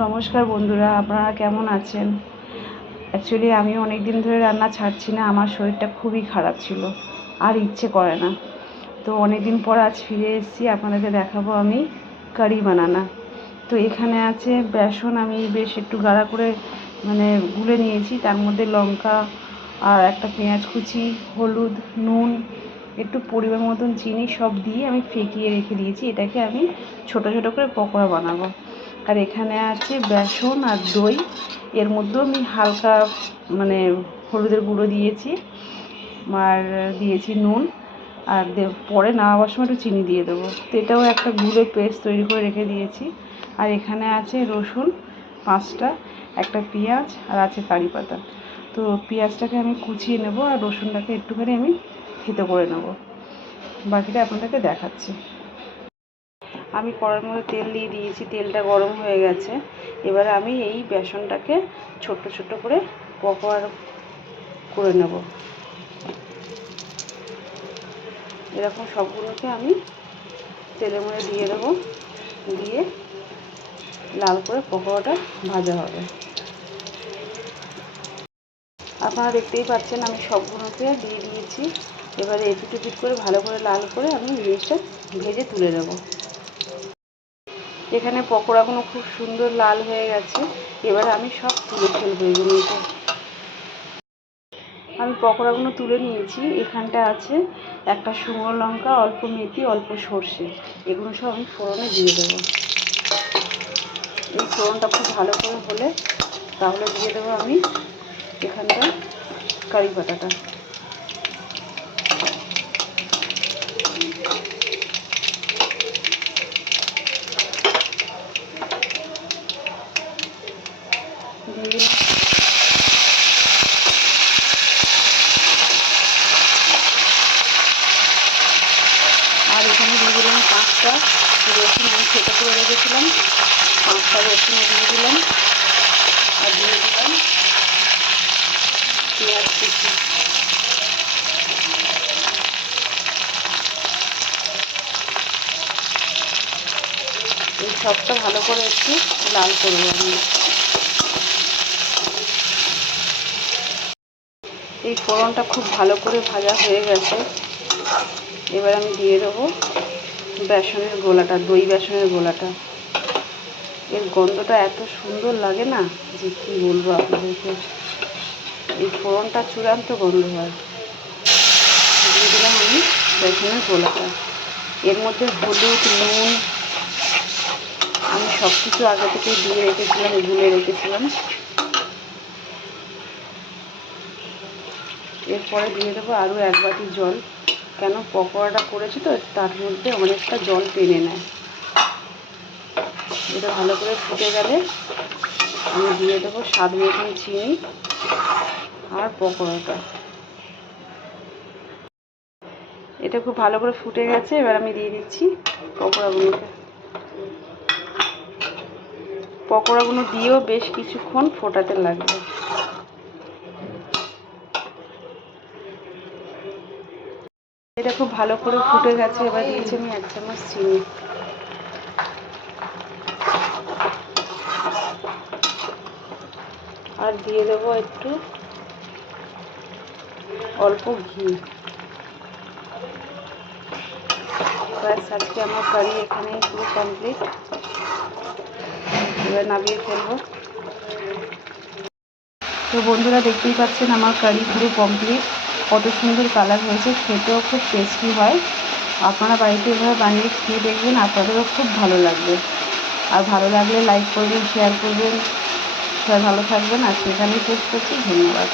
নমস্কার বন্ধুরা, আপনারা কেমন আছেন? অ্যাকচুয়ালি আমি অনেক দিন ধরে রান্না ছাড়ছি না। আমার শরীরটা খুবই খারাপ ছিল, আর ইচ্ছে করে না। তো অনেক দিন পর আজ ফিরে এসেছি, আপনাদেরকে দেখাবো আমি কারি বানানা। তো এখানে আছে বেসন, আমি বেশ একটু গাঢ় করে গুলে নিয়েছি। তার মধ্যে লঙ্কা আর একটা পেঁয়াজ কুচি, হলুদ, নুন, একটু পরিমাণ মতন চিনি সব দিয়ে আমি ফেটিয়ে রেখে দিয়েছি। এটাকে আমি ছোট ছোট করে পকোড়া বানাবো। আর এখানে আছে বেসন আর দই, এর মধ্যেও আমি হালকা হলুদের গুঁড়ো দিয়েছি, আর দিয়েছি নুন, আর পরে নামাবার সময় একটু চিনি দিয়ে দেবো। তো এটাও একটা গুঁড়ো পেস্ট তৈরি করে রেখে দিয়েছি। আর এখানে আছে রসুন 5টা, একটা পেঁয়াজ, আর আছে কারি পাতা। তো পেঁয়াজটাকে আমি কুচিয়ে নেব, আর রসুনটাকে একটুখানি আমি থেতো করে নেব। বাকিটা আপনাদেরকে দেখাচ্ছি। আমি কড়াইয়ের মধ্যে তেল দিয়ে দিয়েছি, তেলটা গরম হয়ে গেছে। এবারে আমি এই বেসনটাকে ছোট্ট ছোট্ট করে পকোড়া করে নেব। এরকম সবগুলোকে আমি তেলের মধ্যে দিয়ে দেবো, দিয়ে লাল করে পকোড়াটা ভাজা হবে। আপনারা দেখতেই পাচ্ছেন আমি সবগুলোকে দিয়ে দিয়েছি। এবারে এপিট ওপিট করে ভালো করে লাল করে আমি জিনিসটা ভেজে তুলে নেব। এখানে পকোড়াগুলো খুব সুন্দর লাল হয়ে গেছে। এবারে আমি সব তুলে ফেলবো এগুলোকে। আমি পকোড়াগুলো তুলে নিয়েছি। এখানটা আছে একটা শুকনো লঙ্কা, অল্প মেথি, অল্প সর্ষে, এগুলো সব আমি ফোড়নে দিয়ে দেবো। এই ফোড়নটা খুব ভালো করে হলে তাহলে দিয়ে দেবো আমি এখানটা কারি পাতাটা। দিয়ে আর এখানে দিয়ে দিলাম 5টা রসুন, আমি থেতো করে রেখেছিলাম। 5টা রসুনও দিয়ে দিলাম, আর দিয়ে দিলাম পেঁয়াজ কুচি। এই সবটা ভালো করে একটু লাল করবো আমি। এই ফোড়নটা খুব ভালো করে ভাজা হয়ে গেছে। এবার আমি দিয়ে দেবো বেসনের গোলাটা, দই বেসনের গোলাটা। এর গন্ধটা এত সুন্দর লাগে না যে কী বলবো আপনাদেরকে। এই ফোড়নটা চূড়ান্ত গন্ধ হয়। দিয়ে দিলাম আমি বেসনের গোলাটা। এর মধ্যে হলুদ, নুন আমি সব কিছু আগে থেকে দিয়ে রেখেছিলাম, গুলে রেখেছিলাম। এরপরে দিয়ে দেবো আরও 1 বাটি জল, কেন পকোড়াটা করেছি তো তার মধ্যে অনেকটা জল টেনে নেয়। এটা ভালো করে ফুটে গেলে আমি দিয়ে দেবো স্বাদ মতন চিনি আর পকোড়াটা। এটা খুব ভালো করে ফুটে গেছে। এবার আমি দিয়ে দিচ্ছি পকোড়াগুলোকে। পকোড়াগুলো দিয়েও বেশ কিছুক্ষণ ফোটাতে লাগবে। এটা খুব ভালো করে ফুটে গেছে। এবার দিয়েছি আমি 1 চামচ চিনি, আর দিয়ে দেবো একটু অল্প ঘি। ব্যাস, আজকে আমার কারি এখানেই পুরো কমপ্লিট। এবার নামিয়ে ফেলবো। তো বন্ধুরা দেখতেই পাচ্ছেন আমার কারি পুরো কমপ্লিট। কত সুন্দর কালার হয়েছে, খেতেও খুব টেস্টি হয়। আপনারা বাড়িতে এভাবে বানিয়ে খেয়ে দেখবেন, আপনাদেরও খুব ভালো লাগবে। আর ভালো লাগলে লাইক করবেন, শেয়ার করবেন। সবাই ভালো থাকবেন। আর সেখানেই শেষ করছি। ধন্যবাদ।